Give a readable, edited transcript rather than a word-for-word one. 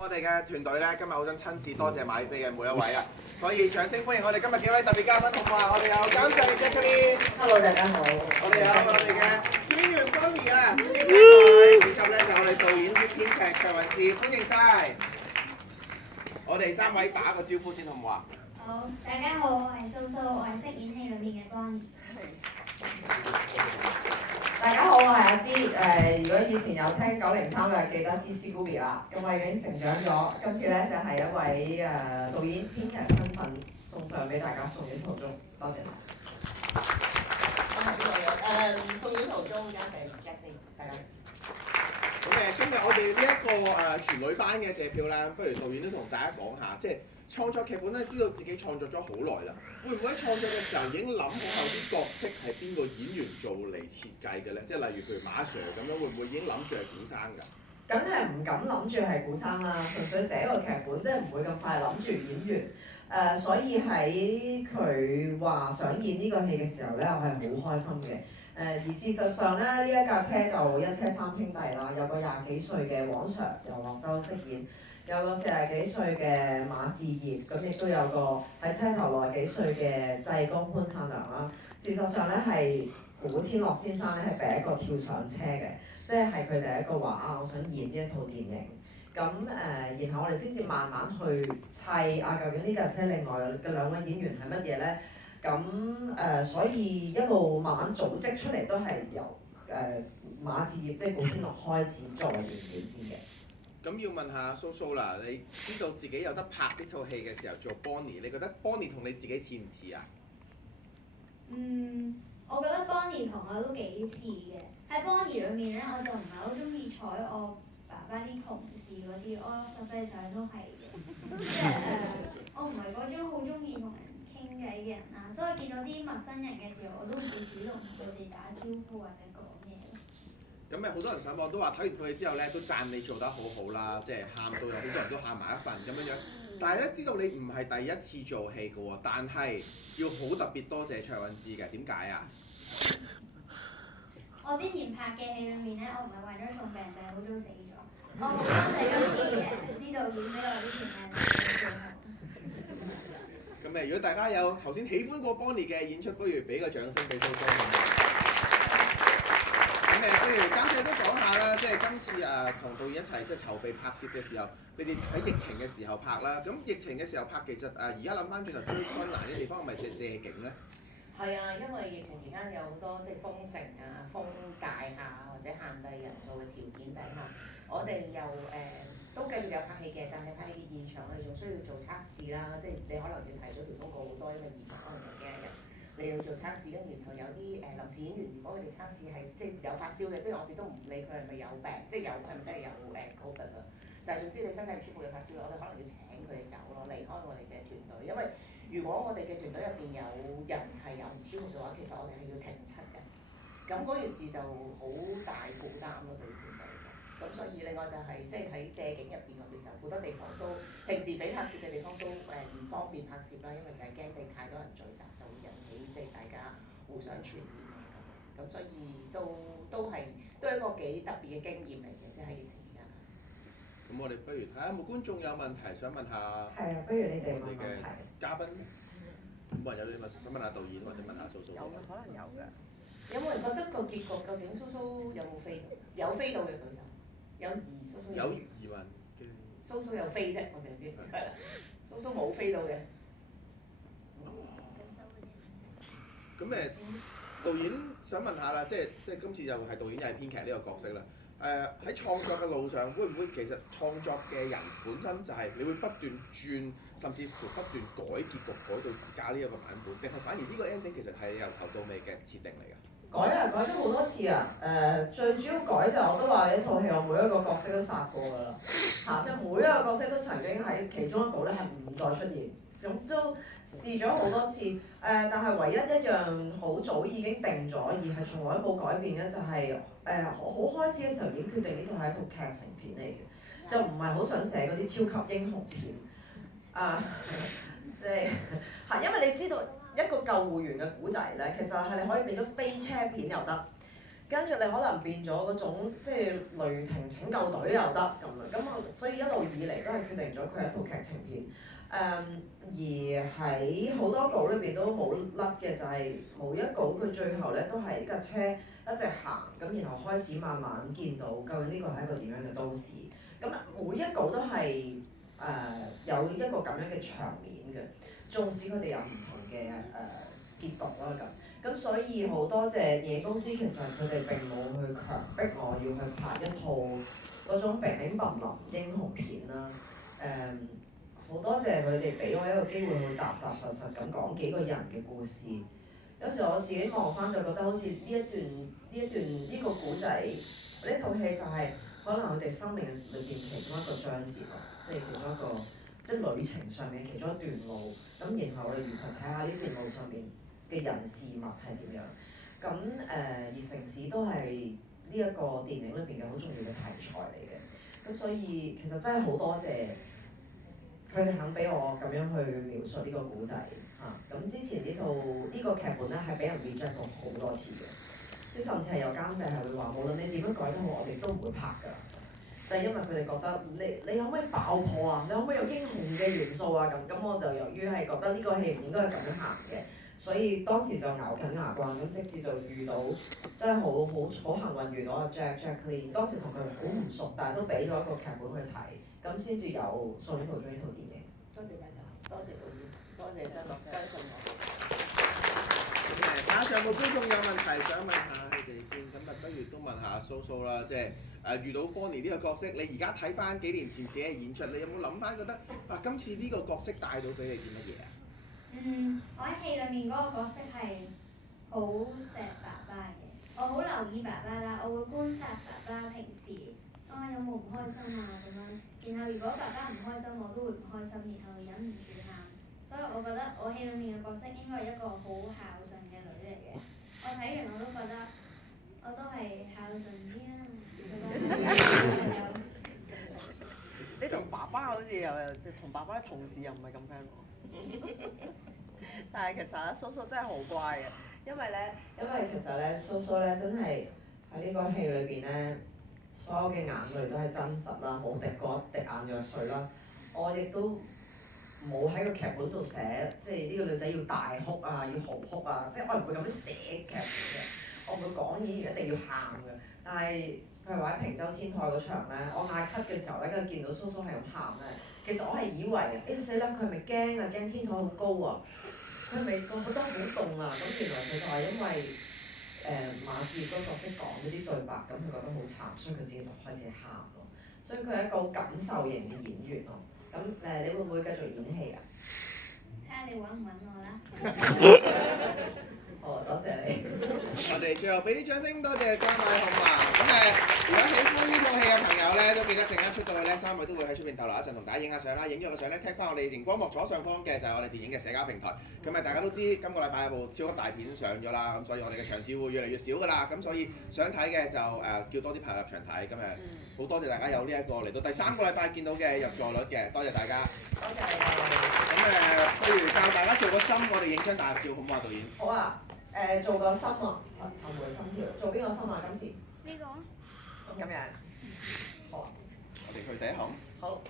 我哋嘅團隊咧，今日好想親自多謝買飛嘅每一位啊，所以掌聲歡迎我哋今日幾位特別嘉賓，好唔好啊？我哋有監製 Jacqueline，Hello 大家好，我哋有我哋嘅演員 Bonnie 啊，歡迎晒佢，以及咧就我哋導演兼編劇卓韻芝，歡迎晒。我哋3位打個招呼先好唔好啊？好，大家好，我係蘇蘇，我係飾演戲裏面嘅 Bonnie。大家好，我係阿芝。如果以前有聽903嘅，記得支持 Gubi 啦。咁我已經成長咗，今次咧就係一位導演編劇身份送上俾大家送院途中，多謝晒。我係邊個送院途中監製 Jacqueline，大家。咁今日我哋呢一個全女班嘅謝票啦，不如導演都同大家講下，即係創作劇本咧，知道自己創作咗好耐啦，會唔會喺創作嘅時候已經諗好後啲角色係邊個演員做嚟設計嘅咧？即係例如譬如馬 Sir 咁樣，會唔會已經諗住係古生㗎？梗係唔敢諗住係古生啦，純粹寫個劇本，即係唔會咁快諗住演員。所以喺佢話想演呢個戲嘅時候咧，我係好開心嘅。而事實上咧，呢一架車就一車3兄弟啦，有個20幾歲嘅黃 Sir 由樂修飾演，有個40幾歲嘅馬志業，咁亦都有個喺車頭60幾歲嘅濟公潘燦良啦。事實上咧係古天樂先生咧係第一個跳上車嘅，即係佢第一個話啊，我想演呢一套電影。咁然後我哋先至慢慢去砌啊，究竟呢架車另外嘅2位演員係乜嘢咧？咁所以一路慢慢組織出嚟都係由馬志業即係古天樂開始作為原料先嘅。咁要問下蘇蘇啦，你知道自己有得拍呢套戲嘅時候做 Bonnie， 你覺得 Bonnie 同你自己似唔似啊？我覺得 Bonnie 同我都幾似嘅。喺 Bonnie 裏面咧，我就唔係好中意睬我爸爸啲同事嗰啲，我實際上都係嘅。即係我唔係嗰種好中意同人傾偈嘅人啦，所以見到啲陌生人嘅時候，我都唔會主動同佢哋打招呼或者講嘢。咁好多人上網都話睇完套戲之後咧，都讚你做得好好啦，即係喊到有好多人都喊埋一份咁樣樣。但係咧，知道你唔係第一次做戲嘅喎，但係要好特別多謝卓韻芝嘅，點解啊？我之前拍嘅戲裏面咧，我唔係患咗重病，就係好早死咗。我好多謝今次知道演俾我啲前輩。咁如果大家有頭先喜歡過 Bonnie 嘅演出，不如俾個掌聲俾蘇蘇。不如監製都講下啦，即係今次同導演一齊即係籌備拍攝嘅時候，你哋喺疫情嘅時候拍啦。咁疫情嘅時候拍，其實而家諗翻轉頭最困難嘅地方係咪即係借景咧？係啊，因為疫情期間有好多即係封城啊、封界下或者限制人數嘅條件底下，我哋又都繼續有拍戲嘅，但係拍戲現場我哋仲需要做測試啦，即係你可能要提早條通告好多，因為20可能有幾日。你要做測試，跟住然後有啲臨時演員，如果佢哋測試係即係有發燒嘅，即係我哋都唔理佢係咪有病，即係有係咪真係有COVID 啦。但係總之你身體唔舒服有發燒，我哋可能要請佢哋走咯，離開我哋嘅團隊。因為如果我哋嘅團隊入邊有人係有唔舒服嘅話，其實我哋係要停7日。咁嗰件事就好大負擔咯對團隊。咁所以另外就係即係喺借景入邊，我哋就好多地方都平時俾拍攝嘅地方都唔方便拍攝啦，因為就係驚地太多人聚集就會引起即係大家互相傳染咁所以都係一個幾特別嘅經驗嚟嘅，即係喺疫情期間拍攝。咁我哋不如睇下有冇觀眾有問題想問下？係啊，不如你哋問問題。嘉賓冇人有啲問想問下導演或者問下蘇蘇？有嘅，可能有嘅。有冇人覺得個結局究竟蘇蘇有冇飛？有飛到嘅舉手。有蘇蘇有疑問嘅。蘇蘇有飛啫，我淨係知。蘇蘇冇飛到嘅。咁導演想問下啦，即係今次又係導演又係編劇呢個角色啦。喺創作嘅路上，會唔會其實創作嘅人本身就係你會不斷轉，甚至乎不斷改結局，改到而家呢一個版本，定係反而呢個 ending 其實係由頭到尾嘅設定嚟㗎？改咗好多次啊！最主要改就我都話呢套戲我每一個角色都殺過㗎啦，即係每一個角色都曾經喺其中一部咧係唔再出現，咁都試咗好多次。但係唯一一樣好早已經定咗，而係從來冇改變咧，就係好開始嘅時候已經決定呢套係一套劇情片嚟嘅，就唔係好想寫嗰啲超級英雄片即係因為你知道。一個救護員嘅古仔咧，其實係你可以變咗飛車片又得，跟住你可能變咗嗰種即係雷霆拯救隊又得咁樣，咁我所以一路以嚟都係決定咗佢係一套劇情片。而喺好多稿裏邊都冇甩嘅就係冇一稿佢最後咧都係架車一直行，咁然後開始慢慢見到究竟呢個係一個點樣嘅都市。咁每一稿都係有一個咁樣嘅場面嘅，縱使佢哋有唔同嘅結局啦咁所以好多謝電影公司，其實佢哋並冇去強迫我要去拍一套嗰種乒乒乓乓英雄片啦。好多謝佢哋俾我一個機會去踏踏實實咁講幾個人嘅故事。有時我自己望翻就覺得好似呢個古仔呢套戲就係可能佢哋生命裏邊其中一個章節咯，即係其中一個即係旅程上面其中一段路。咁然後我哋如實睇下呢段路上面嘅人事物係點樣。咁而城市都係呢一個電影裏邊嘅好重要嘅題材嚟嘅。咁所以其實真係好多謝佢哋肯俾我咁樣去描述呢個古仔嚇。咁之前呢個劇本咧係俾人 reject 過好多次嘅，即係甚至係有監製係會話，無論你點樣改得好，我哋都唔會拍㗎。就係因為佢哋覺得你可唔可以爆破啊？你可唔可以有英雄嘅元素啊？咁我就由於係覺得呢個戲唔應該係咁樣行嘅，所以當時就咬緊牙關，咁直至就遇到真係好幸運遇到阿 Jack Lee， 當時同佢好唔熟，但係都俾咗一個劇本去睇，咁先至有《送你逃咗》呢套電影。多謝大家，多謝導演，多謝真樂相信我。睇下仲有冇觀眾有問題想問下你哋先，咁不如都問下蘇蘇啦，即係遇到 Bonnie 呢個角色，你而家睇翻幾年前自己嘅演出，你有冇諗翻覺得今次呢個角色帶到俾你啲乜嘢啊？我喺戲裏面嗰個角色係好錫爸爸嘅，我好留意爸爸啦，我會觀察爸爸平時有冇唔開心啊咁樣，然後如果爸爸唔開心，我都會唔開心，然後忍唔住喊，所以我覺得我戲裏面嘅角色應該係一個好孝順嘅女嚟嘅。我睇完我都覺得我都係孝順啲啦。你同爸爸好似又同爸爸嘅同事又唔係咁 friend 喎。但係其實咧，蘇蘇真係好乖嘅，因為其實咧，蘇蘇咧真係喺呢個戲裏邊咧，所有嘅眼淚都係真實啦，冇滴過一滴眼藥水啦。我亦都冇喺個劇本度寫，即係呢個女仔要大哭啊，要嚎哭啊，即係我唔會咁樣寫劇本嘅，我唔會講演員一定要喊嘅。但係佢係話喺平洲天台嗰場咧，我嗌咳嘅時候咧，佢見到蘇蘇係咁喊咧，其實我係以為死啦，佢係咪驚啊？驚天台好高啊？佢係咪覺得好凍啊？咁原來佢就係因為馬志嗰個角色講嗰啲對白，咁佢覺得好慘，所以佢自己就開始喊咯。所以佢係一個感受型嘅演員咯。咁你會唔會繼續演戲啊？睇下你揾唔揾我啦。好，多謝你。我哋最後俾啲掌聲，多謝三位好嘛？咁如果喜歡呢套戲嘅朋友咧，都記得陣間出到去咧，三位都會喺出邊逗留一陣，同大家影下相啦。影咗個相咧，踢翻我哋熒光幕左上方嘅就係我哋電影嘅社交平台。咁大家都知今個禮拜有部超級大片上咗啦，咁所以我哋嘅場次會越嚟越少㗎啦。咁所以想睇嘅就叫多啲朋友入場睇。咁好多謝大家有呢一個嚟到第3個禮拜見到嘅入座率嘅，多謝大家。多謝你。咁不如教大家做個心，我哋影張大合照好唔好啊，導演？好啊。做個心啊，尋回心跳。做邊個心啊？今次？呢個。咁樣。好啊。我哋去第一行。好。